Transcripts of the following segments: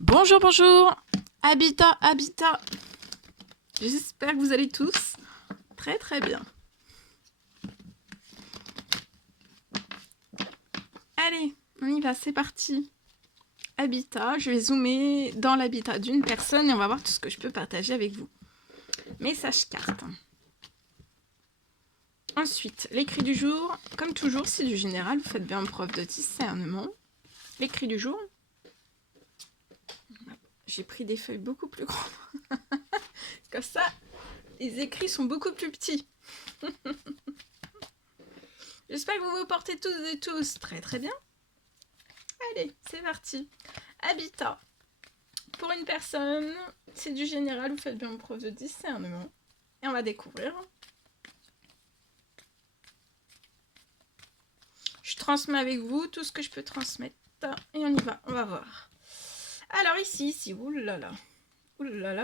Bonjour, bonjour. Habitat. J'espère que vous allez tous très très bien. Allez, on y va, c'est parti. Habitat, je vais zoomer dans l'habitat d'une personne et on va voir tout ce que je peux partager avec vous. Message carte. Ensuite, l'écrit du jour. Comme toujours, c'est du général, vous faites bien preuve de discernement. L'écrit du jour. J'ai pris des feuilles beaucoup plus grandes. Comme ça, les écrits sont beaucoup plus petits. J'espère que vous vous portez tous et tous très très bien. Allez, c'est parti. Habitat. Pour une personne, c'est du général, vous faites bien preuve de discernement. Et on va découvrir. Je transmets avec vous tout ce que je peux transmettre. Et on y va, on va voir. Alors ici, oulala. Un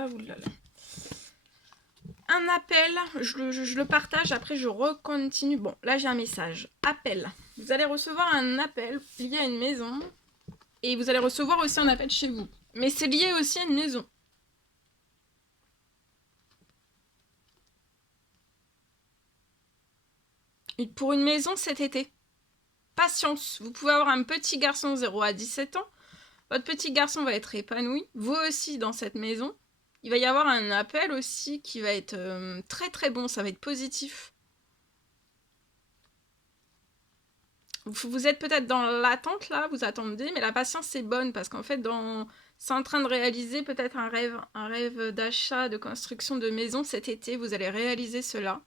appel, je le partage, après je recontinue. Bon, là j'ai un message. Appel. Vous allez recevoir un appel lié à une maison. Et vous allez recevoir aussi un appel chez vous. Mais c'est lié aussi à une maison. Et pour une maison cet été. Patience. Vous pouvez avoir un petit garçon 0 à 17 ans. Votre petit garçon va être épanoui. Vous aussi dans cette maison. Il va y avoir un appel aussi qui va être très très bon. Ça va être positif. Vous êtes peut-être dans l'attente là, vous attendez, mais la patience c'est bonne parce qu'en fait, c'est en train de réaliser peut-être un rêve d'achat, de construction de maison cet été. Vous allez réaliser cela.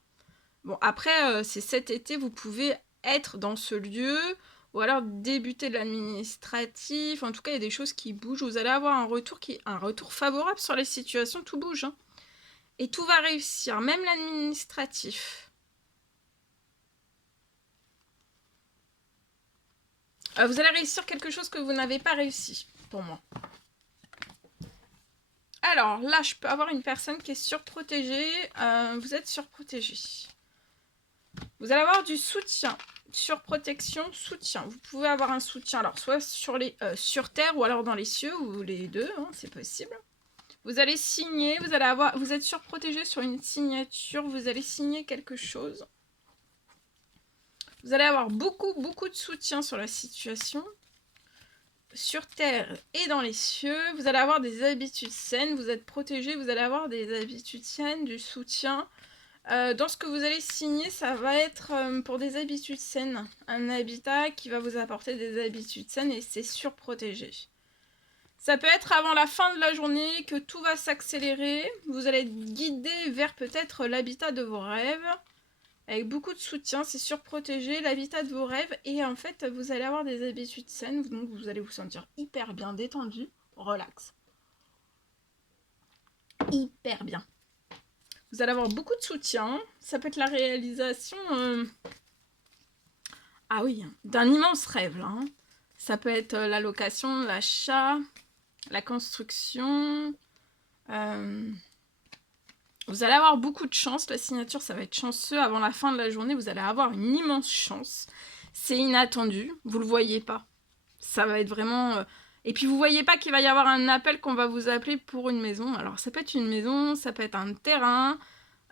Bon, après, c'est cet été, vous pouvez être dans ce lieu ou alors débuter de l'administratif. En tout cas, il y a des choses qui bougent. Vous allez avoir un retour favorable sur les situations. Tout bouge. Hein. Et tout va réussir, même l'administratif. Vous allez réussir quelque chose que vous n'avez pas réussi, pour moi. Alors, là, je peux avoir une personne qui est surprotégée. Vous êtes surprotégé. Vous allez avoir du soutien. Surprotection, soutien. Vous pouvez avoir un soutien, alors soit sur terre ou alors dans les cieux, ou les deux, hein, c'est possible. Vous allez signer, vous êtes surprotégé sur une signature, vous allez signer quelque chose. Vous allez avoir beaucoup de soutien sur la situation. Sur terre et dans les cieux, vous allez avoir des habitudes saines, vous êtes protégé, vous allez avoir des habitudes saines, du soutien. Dans ce que vous allez signer, ça va être pour des habitudes saines. Un habitat qui va vous apporter des habitudes saines et c'est surprotégé. Ça peut être avant la fin de la journée que tout va s'accélérer. Vous allez être guidé vers peut-être l'habitat de vos rêves. Avec beaucoup de soutien, c'est surprotégé, l'habitat de vos rêves. Et en fait, vous allez avoir des habitudes saines. Donc vous allez vous sentir hyper bien détendu, relax. Hyper bien. Vous allez avoir beaucoup de soutien. Ça peut être la réalisation ah oui, d'un immense rêve. Là, hein. Ça peut être la location, l'achat, la construction. Vous allez avoir beaucoup de chance. La signature, ça va être chanceux. Avant la fin de la journée, vous allez avoir une immense chance. C'est inattendu. Vous ne le voyez pas. Ça va être vraiment... Et puis, vous ne voyez pas qu'il va y avoir un appel qu'on va vous appeler pour une maison. Alors, ça peut être une maison, ça peut être un terrain.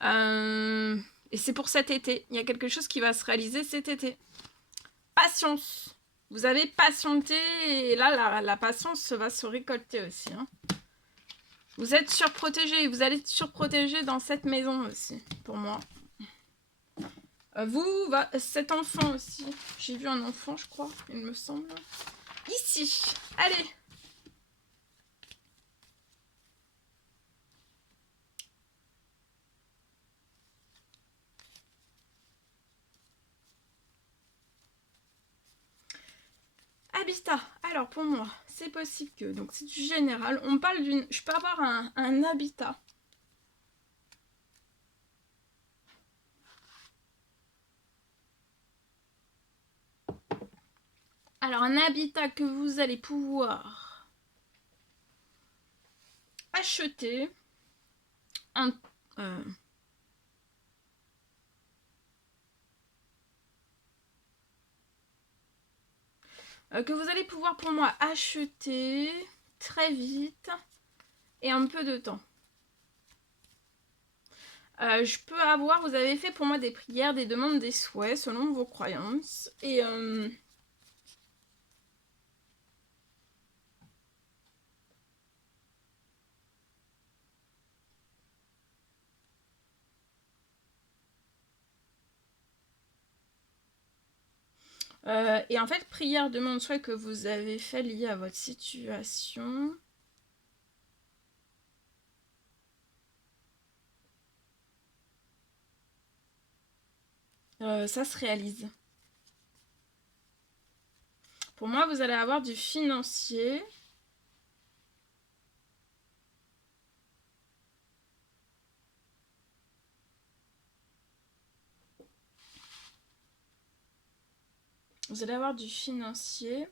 Et c'est pour cet été. Il y a quelque chose qui va se réaliser cet été. Patience. Vous avez patienté et là, la patience va se récolter aussi. Hein. Vous êtes surprotégé. Vous allez être surprotégé dans cette maison aussi, pour moi. Cet enfant aussi. J'ai vu un enfant, je crois, il me semble. Ici. Allez. Habitat. Alors, pour moi, c'est possible que... Donc, c'est du général. On parle d'une... Je peux avoir un habitat. Alors, un habitat que vous allez pouvoir acheter en... que vous allez pouvoir pour moi acheter très vite et un peu de temps. Je peux avoir, vous avez fait pour moi des prières, des demandes, des souhaits selon vos croyances. Et en fait, prière, demande, souhait que vous avez fait lié à votre situation. Ça se réalise. Pour moi, vous allez avoir du financier. Vous allez avoir du financier.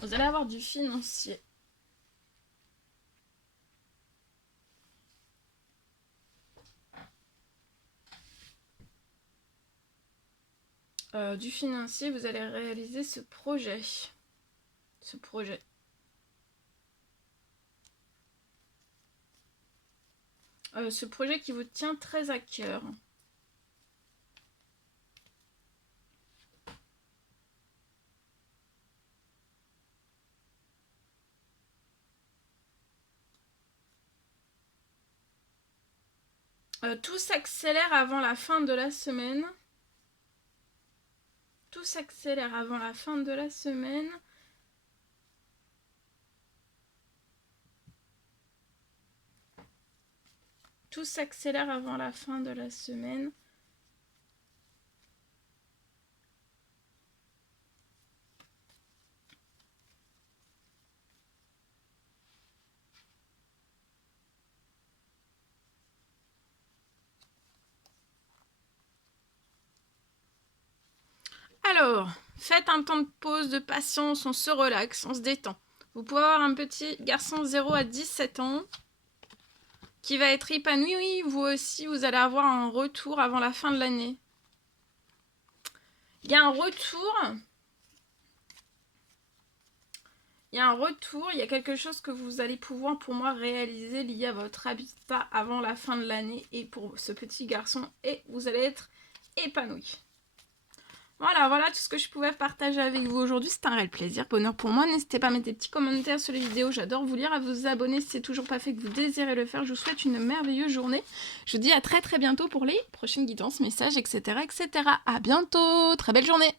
Vous allez avoir du financier. Du financier, vous allez réaliser ce projet. Ce projet qui vous tient très à cœur. Tout s'accélère avant la fin de la semaine. Tout s'accélère avant la fin de la semaine. Tout s'accélère avant la fin de la semaine. Alors, faites un temps de pause, de patience, on se relaxe, on se détend. Vous pouvez avoir un petit garçon 0 à 17 ans qui va être épanoui. Oui, vous aussi, vous allez avoir un retour avant la fin de l'année. Il y a un retour. Il y a quelque chose que vous allez pouvoir, pour moi, réaliser lié à votre habitat avant la fin de l'année et pour ce petit garçon. Et vous allez être épanoui. Voilà tout ce que je pouvais partager avec vous aujourd'hui. C'était un réel plaisir, bonheur pour moi. N'hésitez pas à mettre des petits commentaires sur les vidéos. J'adore vous lire, à vous abonner si c'est toujours pas fait, que vous désirez le faire. Je vous souhaite une merveilleuse journée. Je vous dis à très bientôt pour les prochaines guidances, messages, etc. À bientôt. Très belle journée.